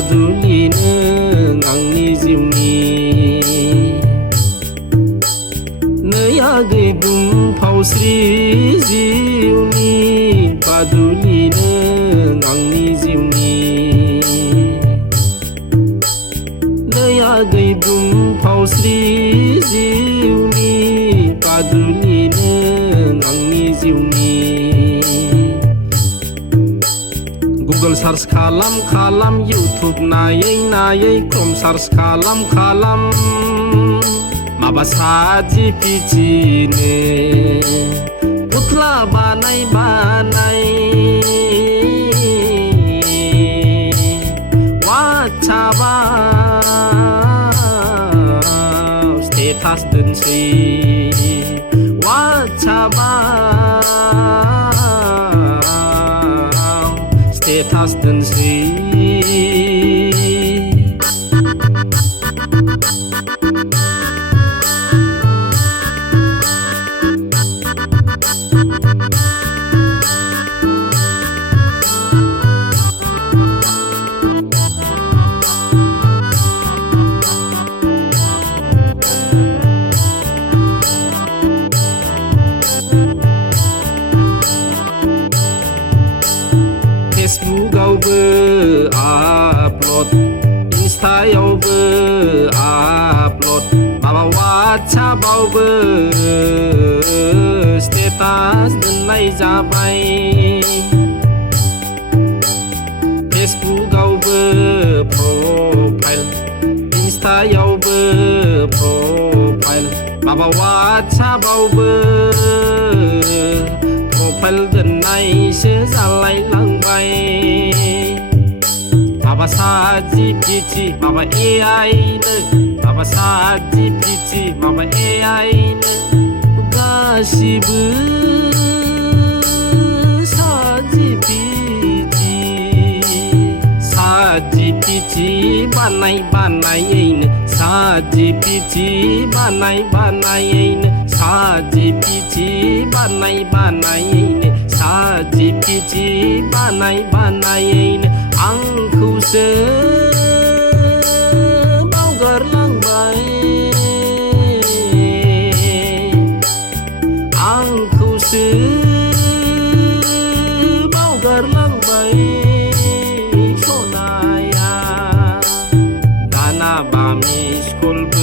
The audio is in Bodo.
बादुलि नों आंनि जिउनि नै आगै बुंफावस्रि जिउनि बादुलि नों आंनि जिउनि नै आगै बुंफावस्रि जिउनि बादुलि नों आंनि जिउनि गुगल सार्च खालाम इउटुब नायै क्रम सार्च खालाम माबा ChatGPT-नो फुथ्ला बानाय WhatsApp-आव स्टेटास दोनसै WhatsApp-आव स्टेटास दोनसै फेसबुकआवबो आपल'ड इन्स्टायावबो आपल'ड माबा WhatsApp-आवबो स्टेटास दोननाय जाबाय फेसबुकआवबो प्रफाइल इन्स्टायावबो प्रफाइल माबा WhatsApp-आवबो प्रफाइल दोननायसो जालायलांबाय माबा ChatGPT माबा AI-नो माबा ChatGPT माबा AI-नो गासिबो ChatGPT बानायैनो ChatGPT बानायैनो ChatGPT बानायैनो ChatGPT बानायैनो आंखौसो बावगारलांबाय आंखौसो बावगारलांबाय सनाया दाना बामि स्कुलबो